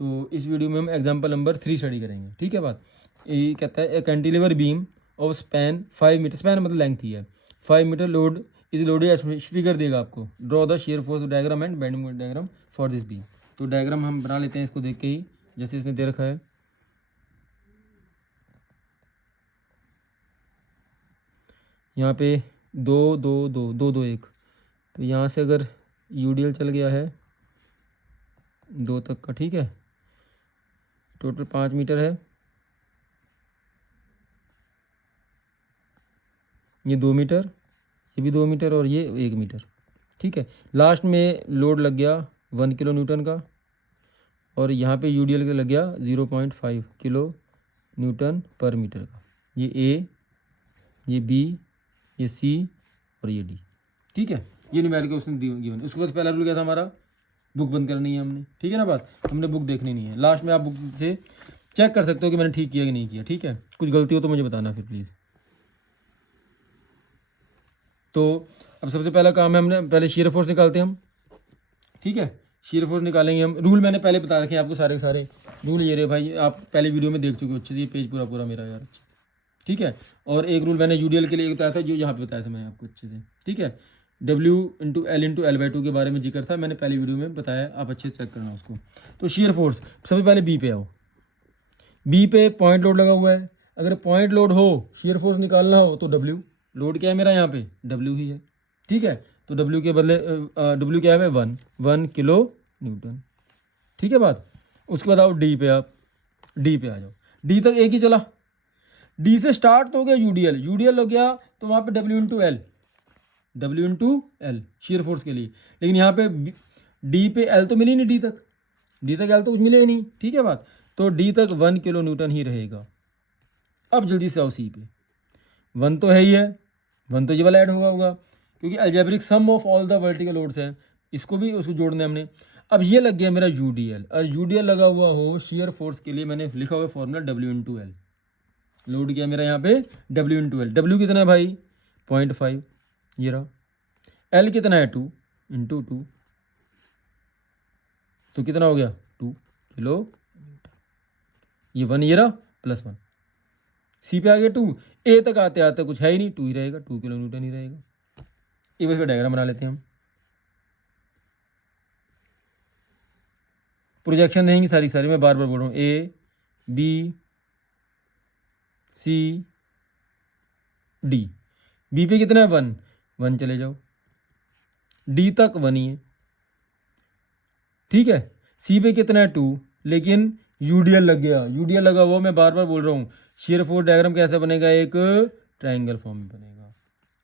तो इस वीडियो में हम एग्जाम्पल नंबर 3 स्टडी करेंगे। ठीक है बात। ये कहता है a cantilever beam of span 5 metre, span मतलब लेंथ ही है, 5 metre load is loaded, figure देगा आपको, draw the shear force diagram and bending moment diagram for this beam. तो डायग्राम हम बना लेते हैं इसको देख के ही, जैसे इसने दे रखा है। यहाँ पे 2 2 2 2 2 1, तो यहाँ से अगर यूडीएल चल गया है 2 तक का, ठीक है, टोटल 5 मीटर है, ये 2 मीटर, ये भी 2 मीटर और ये 1 मीटर। ठीक है, लास्ट में लोड लग गया 1 किलो न्यूटन का, और यहाँ पे यूडीएल का लग गया 0.5 किलो न्यूटन पर मीटर का। ये ए, ये बी, ये सी और ये डी। ठीक है, ये न्यूमेरिकल उसने गिवन। उसके बाद पहला रूल क्या था हमारा, बुक बंद करनी है हमने। ठीक है ना बात, हमने बुक देखनी नहीं है। लास्ट में आप बुक से चेक कर सकते हो कि मैंने ठीक किया कि नहीं किया। ठीक है, कुछ गलती हो तो मुझे बताना फिर प्लीज़। तो अब सबसे पहला काम है, हमने पहले शीयर फोर्स निकालते हैं हम। ठीक है, शीयर फोर्स निकालेंगे हम। रूल मैंने पहले बता रखे हैं आपको, सारे सारे रूल ये रहे भाई, आप पहले वीडियो में देख चुके हो अच्छे से, ये पेज पूरा पूरा मेरा यार। ठीक है, और एक रूल मैंने यूडीएल के लिए बताया था, जो यहाँ पे बताया था मैंने आपको अच्छे से। ठीक है, W/L/L/2 के बारे में जिक्र था, मैंने पहली वीडियो में बताया, आप अच्छे से चेक करना उसको। तो शीयर फोर्स, सबसे पहले बी पे आओ। बी पे पॉइंट लोड लगा हुआ है। अगर पॉइंट लोड हो, शीयर फोर्स निकालना हो, तो W लोड क्या है मेरा, यहाँ पे W ही है। ठीक है, तो W के बदले W क्या है, 1 किलो न्यूटन। ठीक है बात। उसके बाद आओ डी पे, आप डी पे आ जाओ। डी तक एक ही चला, डी से स्टार्ट तो हो गया यूडीएल हो गया, तो वहाँ पे W/L शीयर फोर्स के लिए। लेकिन यहाँ पे डी पे L तो मिली नहीं, डी तक L तो कुछ मिले ही नहीं। ठीक है बात, तो डी तक 1 किलो न्यूटन ही रहेगा। अब जल्दी से आओ सी पे, 1 तो है ही है, 1 तो ये वाला ऐड होगा क्योंकि algebraic sum of all the vertical loads है, इसको भी उसको जोड़ना है हमने। अब ये लग गया मेरा यूडीएल, और यूडीएल लगा हुआ हो शीयर फोर्स के लिए, मैंने लिखा हुआ फॉर्मूला W/L। लोड किया मेरा यहाँ पे W/L। W कितना है भाई, 0.5, ये रहा। L कितना है, 2 × 2, तो कितना हो गया, 2 किलो। ये 1 ये रहा, +1। सी पे आ गया 2। ए तक आते आते कुछ है ही नहीं, 2 ही रहेगा, 2 किलो न्यूटन ही रहेगा। एक बार डायग्राम बना लेते हैं हम। प्रोजेक्शन रहेंगी सारी सारी, मैं बार बार बोल रहा हूँ, A B C D। B पे कितना है, 1 चले जाओ, डी तक 1 ही है। ठीक है, सी पे कितना है, 2, लेकिन यूडीएल लग गया, यूडीएल लगा हुआ, मैं बार बार बोल रहा हूँ। शेयर फोर्स डायग्राम कैसे बनेगा, एक ट्रायंगल फॉर्म में बनेगा,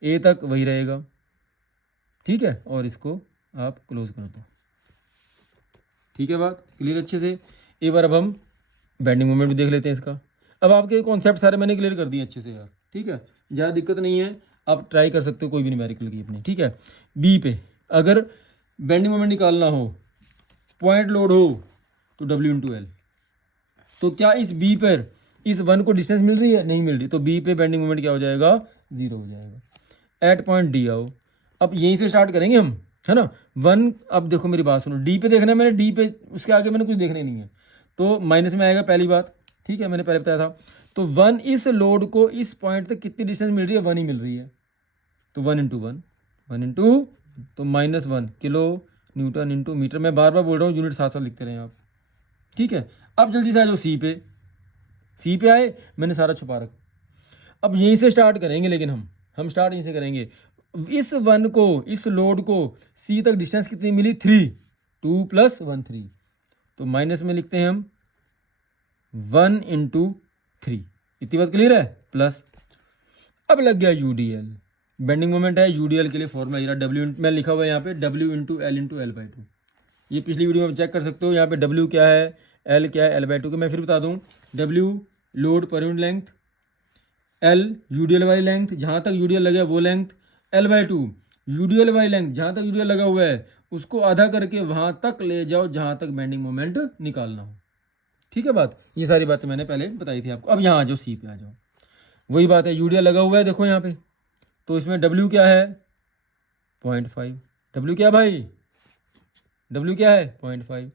ए तक वही रहेगा। ठीक है, और इसको आप क्लोज कर दो। ठीक है, बात क्लियर अच्छे से। एक बार अब हम बेंडिंग मोमेंट भी देख लेते हैं इसका। अब आपके कॉन्सेप्ट सारे मैंने क्लियर कर दिए अच्छे से यार। ठीक है, ज़्यादा दिक्कत नहीं है, आप ट्राई कर सकते हो कोई भी न्यूमेरिकल की अपनी। ठीक है, बी पे अगर बेंडिंग मोमेंट निकालना हो, पॉइंट लोड हो, तो W/L। तो क्या इस बी पर इस 1 को डिस्टेंस मिल रही है, नहीं मिल रही, तो बी पे बेंडिंग मोमेंट क्या हो जाएगा, 0 हो जाएगा। एट पॉइंट डी आओ, अब यहीं से स्टार्ट करेंगे हम, है ना। 1, अब देखो मेरी बात सुनो, डी पे देखना है मैंने, डी पे उसके आगे मैंने कुछ देखना ही नहीं है, तो माइनस में आएगा पहली बात। ठीक है, मैंने पहले बताया था। तो 1, इस लोड को इस पॉइंट तक कितनी डिस्टेंस मिल रही है, 1 ही मिल रही है, तो 1 × 1, 1 × तो -1 किलो न्यूटन × मीटर। मैं बार बार बोल रहा हूँ, यूनिट साथ साथ लिखते रहे आप। ठीक है, अब जल्दी से आ जाओ सी पे आए, मैंने सारा छुपा रखा। अब यहीं से स्टार्ट करेंगे, लेकिन हम स्टार्ट यहीं से करेंगे। इस 1 को, इस लोड को सी तक डिस्टेंस कितनी मिली, 3, 2 + 1 3, तो माइनस में लिखते हैं हम 1 × 3। इतनी बात क्लियर है, प्लस। अब लग गया यूडीएल, बेंडिंग मोमेंट है, यूडीएल के लिए फॉर्मूला ये रहा, W में लिखा हुआ है यहाँ पे W/L/L/2। ये पिछली वीडियो में चेक कर सकते हो, यहाँ पे W क्या है, L क्या है, L/2 के मैं फिर बता दूँ। W load per unit length, L UDL वाली लेंथ, जहाँ तक यूडीएल लगे वो लेंथ, L/2 यूडीएल वाली लेंथ, जहाँ तक यूडीएल लगा हुआ है उसको आधा करके वहाँ तक ले जाओ जहाँ तक बेंडिंग मोमेंट निकालना हो। ठीक है बात, ये सारी बातें मैंने पहले बताई थी आपको। अब यहाँ आ जाओ, सी पे आ जाओ, वही बात है, यूडीएल लगा हुआ है देखो यहाँ पे, तो इसमें W क्या है, 0.5। W क्या भाई, W क्या है, 0.5।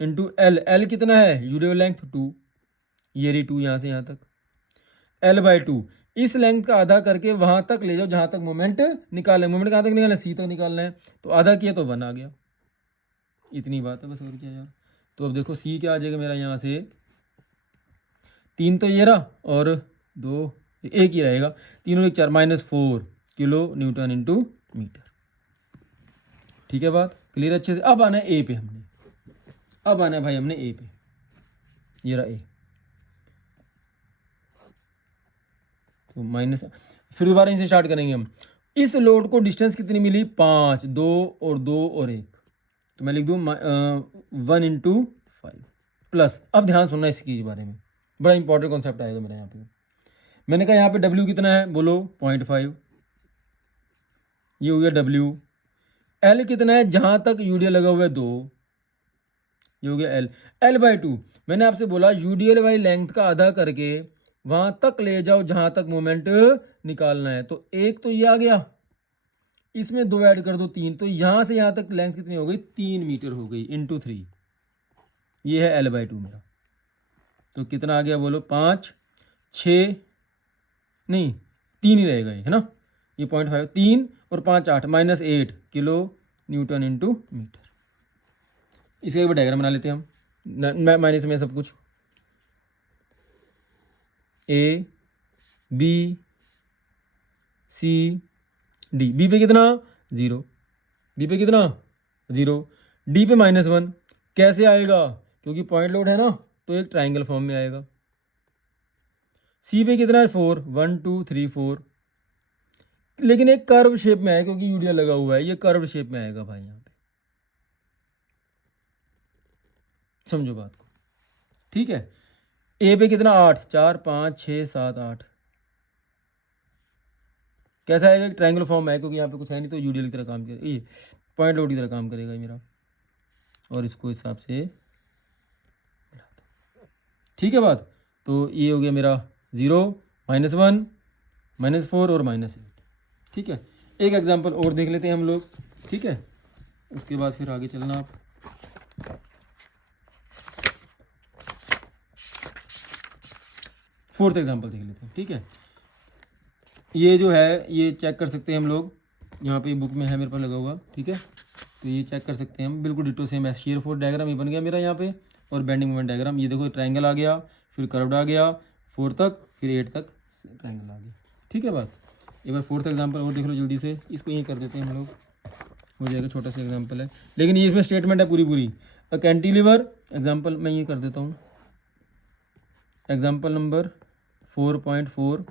इंटू एल, एल कितना है यूडियल लेंथ 2, ये रही 2 यहाँ से यहाँ तक, एल बाई 2, इस लेंथ का आधा करके वहां तक ले जाओ जहां तक मोमेंट निकालना है। मोमेंट कहाँ तक निकालना है, सी तक निकालना है, तो आधा किया तो 1 आ गया, इतनी बात है बस, और क्या यार। तो अब देखो सी क्या आ जाएगा मेरा यहाँ से, 3 तो ये रहा और 2 एक ही रहेगा, 3 और 1 4 -4 किलो न्यूटन इंटू मीटर। ठीक है, बात क्लियर अच्छे से। अब आना है ए पे हमने, अब आना है भाई हमने ए पे, ये रहा ए, तो माइनस, फिर दोबारा इनसे स्टार्ट करेंगे हम। इस लोड को डिस्टेंस कितनी मिली 5, 2 और 2 और 1, तो मैं लिख दूँ 1 इंटू 5 प्लस। अब ध्यान सुनना इसके बारे में, बड़ा इंपॉर्टेंट कॉन्सेप्ट आएगा मेरा यहाँ पे। मैंने कहा यहाँ पे W कितना है, बोलो 0.5, ये हो गया W। L कितना है, जहां तक यूडीएल लगा हुआ है 2, ये हो गया L। L बाई 2, मैंने आपसे बोला यूडीएल वाली लेंथ का आधा करके वहां तक ले जाओ जहां तक मोमेंट निकालना है, तो एक तो ये आ गया, इसमें 2 ऐड कर दो 3, तो यहां से यहां तक लेंथ कितनी हो गई 3 मीटर हो गई इंटू 3, ये है L बाई 2 मेरा। तो कितना आ गया बोलो, 5 6 नहीं 3 ही रहेगा ये, है ना, ये 0.5, 3 और 5 8 -8 किलो न्यूटन इंटू मीटर। इसका एक बार डायग्राम बना लेते हैं हम, माइनस में सब कुछ, A B C D, B पे कितना 0, बी पे कितना 0, डी पे -1, कैसे आएगा, क्योंकि पॉइंट लोड है ना, तो एक ट्राइंगल फॉर्म में आएगा। सी पे कितना है 4, 1 2 3 4, लेकिन एक कर्व शेप में है क्योंकि यूडीएल लगा हुआ है, ये कर्व शेप में आएगा भाई यहाँ पे, समझो बात को। ठीक है, ए पे कितना 8, 4 5 6 7 8, कैसा आएगा, ट्रायंगल फॉर्म है क्योंकि यहाँ पे कुछ है नहीं, तो यूडीएल की तरह काम करेगा, ये पॉइंट लोड की तरह काम करेगा मेरा, और इसको हिसाब से। ठीक है बात, तो ये हो गया मेरा 0 -1 -4 और -8। ठीक है, एक एग्जांपल और देख लेते हैं हम लोग। ठीक है, उसके बाद फिर आगे चलना आप। फोर्थ एग्जांपल देख लेते हैं। ठीक है, ये जो है ये चेक कर सकते हैं हम लोग, यहाँ पे बुक में है मेरे पास लगा हुआ। ठीक है, तो ये चेक कर सकते हैं हम, बिल्कुल डिटो सेम है। शेयर फोर्स डायग्राम ये बन गया मेरा यहाँ पे, और बेंडिंग मोमेंट डायग्राम, ये देखो ट्रायंगल आ गया, फिर कर्व्ड आ गया 4 तक, फिर 8 तक ट्रायंगल आ गया। ठीक है बात, एक बार फोर्थ एग्जांपल और देख लो जल्दी से, इसको ये कर देते हैं हम लोग, हो जाएगा, छोटा सा एग्जांपल है, लेकिन ये इसमें स्टेटमेंट है पूरी पूरी। अ कैंटिलीवर एग्जांपल मैं ये कर देता हूँ, एग्जांपल नंबर 4.4,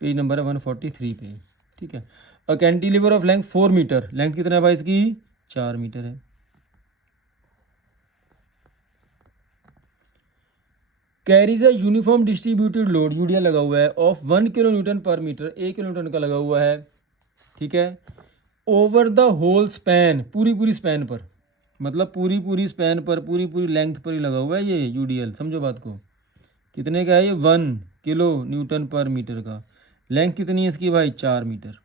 पेज नंबर है 143 पे। ठीक है, a cantilever of length 4 metre, length कितना है भाई इसकी 4 मीटर है। Carries a uniform distributed load, UDL लगा हुआ है, ऑफ 1 किलो न्यूटन पर मीटर, 1 किलो न्यूटन का लगा हुआ है। ठीक है, ओवर द होल स्पैन, पूरी पूरी स्पैन पर, मतलब पूरी पूरी स्पैन पर, पूरी पूरी लेंथ पर ही लगा हुआ है ये यूडीएल, समझो बात को। कितने का है ये 1 किलो न्यूटन पर मीटर का। लेंथ कितनी है इसकी भाई 4 मीटर,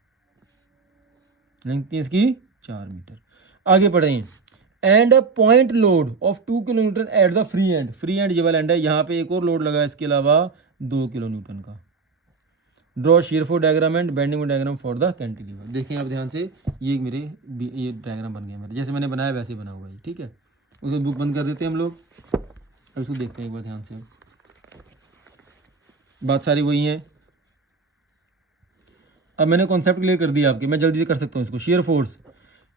लेंथ कितनी है इसकी 4 मीटर। आगे पढ़ें, and a point load of 2 kilo Newton at the free and, free and ये वाला एंड है, यहाँ पे एक और लोड लगा है इसके अलावा 2 किलो न्यूटन का। Draw share force diagram and bending diagram for the cantilever. देखें आप ध्यान से, ये मेरे ये डायग्राम बन गया मेरे, जैसे मैंने बनाया वैसे ही बना हुआ है। ठीक है, उसको बुक बंद कर देते हैं हम लोग, अब इसको देखते हैं एक बार ध्यान से, बात सारी वही है। अब मैंने कॉन्सेप्ट क्लियर कर दिया आपके, मैं जल्दी से कर सकता हूँ इसको। शेयर फोर्स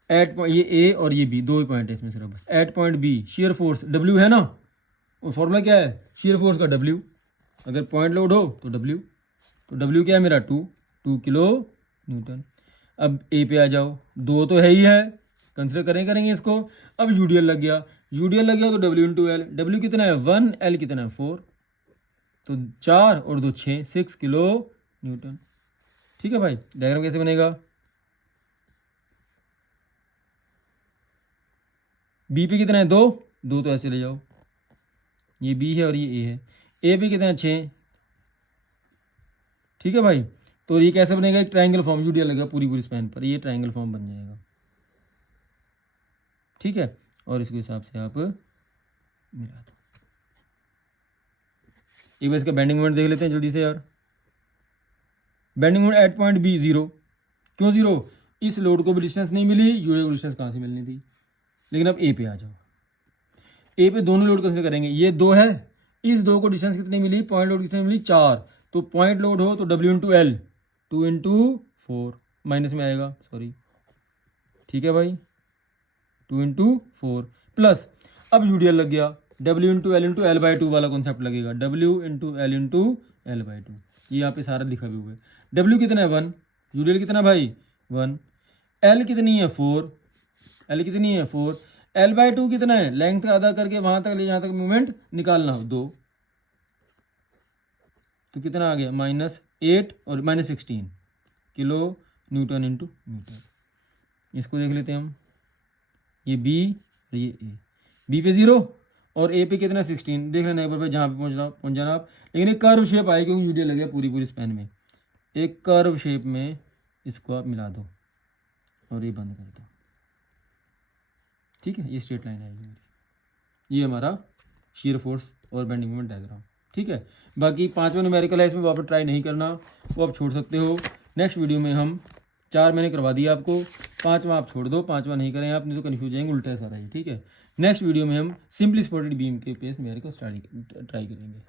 एट पॉइंट, ये ए और ये बी, 2 ही पॉइंट है इसमें सिर्फ बस। At point B shear force W है ना, और फॉर्मूला क्या है शेयर फोर्स का डब्ल्यू, अगर पॉइंट लोड हो तो डब्ल्यू, तो डब्ल्यू क्या है मेरा 2 किलो न्यूटन। अब ए पे आ जाओ, 2 तो है ही है, कंसिडर करेंगे इसको। अब यूडीएल लग गया, यूडीएल लग गया तो डब्ल्यू इंटू एल, डब्ल्यू कितना है 1, एल कितना है 4, तो 4 और 2 6, 6 किलो न्यूटन। ठीक है भाई, डायग्राम कैसे बनेगा, बी पे कितना है 2, 2 तो ऐसे ले जाओ, ये बी है और ये ए है। ए पे कितना है 6। ठीक है भाई, तो ये कैसे बनेगा, एक ट्रायंगल फॉर्म, यूडीएल लगेगा पूरी पूरी स्पैन पर, ये ट्रायंगल फॉर्म बन जाएगा। ठीक है, और इसके हिसाब से आप मिला दो। एक बार इसका बेंडिंग मोमेंट देख लेते हैं जल्दी से यार। Bending moment at point B 0। क्यों 0? इस लोड को भी डिस्टेंस नहीं मिली, यूनिट को डिस्टेंस कहाँ से मिलनी थी। लेकिन अब ए पे आ जाओ। ए पे दोनों लोड कंसिडर करेंगे, ये 2 है, इस 2 को डिस्टेंस कितनी मिली, पॉइंट लोड कितनी मिली 4। तो पॉइंट लोड हो तो W into L, 2 into 4 minus में आएगा, सॉरी, ठीक है भाई, 2 इंटू 4 प्लस, अब यूडीएल लग गया, W इंटू एल बाई 2 वाला कॉन्सेप्ट लगेगा, W इंटू एल बाई 2, ये यहाँ पे सारा लिखा भी हुआ है। W कितना है 1, यूडीएल कितना भाई 1, L कितनी है 4, L कितनी है 4, L बाई 2 कितना है, लेंथ आधा करके वहां तक ले जहाँ तक मूवमेंट निकालना हो 2, तो कितना आ गया -8 और -16 किलो न्यूटन इंटू मीटर। इसको देख लेते हैं हम, ये B और ये A, B पे 0 और A पे कितना 16, देख लेना एक बार भाई, जहाँ पे पहुँच जाना आप। लेकिन एक कर्व शेप आएगी क्योंकि यूडीएल लगे पूरी स्पैन में, एक कर्व शेप में इसको आप मिला दो और ये बंद कर दो, ठीक है, ये स्ट्रेट लाइन आएगी। ये हमारा शीयर फोर्स और बेंडिंग मोमेंट डायग्राम, ठीक है। बाकी 5वां न्यूमेरिकल है, इसमें वापस ट्राई नहीं करना, वो आप छोड़ सकते हो। नेक्स्ट वीडियो में हम 4 मैंने करवा दिया आपको, 5वां आप छोड़ दो, 5वां नहीं करें आप, नहीं तो कन्फ्यूज जाएंगे, उल्टा है सारा ये, ठीक है। नेक्स्ट वीडियो में हम सिंपली सपोर्टेड बीम के पेस न्यूमेरिकल ट्राई करेंगे।